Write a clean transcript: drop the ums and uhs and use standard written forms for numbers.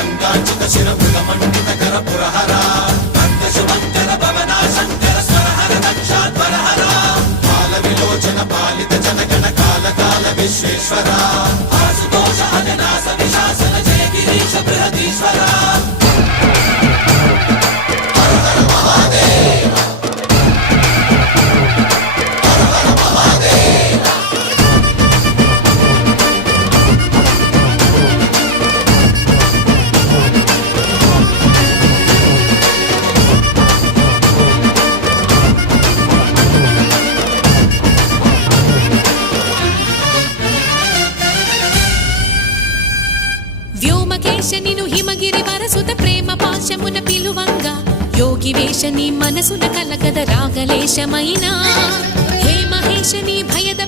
గంగాచిత శిర మృగమండిత కర పురహర భక్త శుభంకర భవనా శంకర స్వరహర దక్షాధ్వరహర బాల విలోచన పాలిత జనగణ కాల కాల విశ్వేశ్వర ఆశుతోష అజనాస విశాసన జయ గిరీశ బృహదీశ్వర హర హర మహాదేవ హర హర మహాదేవ వ్యోమకేశనిను హిమగిరి వరసుత ప్రేమ పాశమున పిలువంగా యోగి వేషని మనసున కలగద రాగలేశమైనా హే మహేశని భయద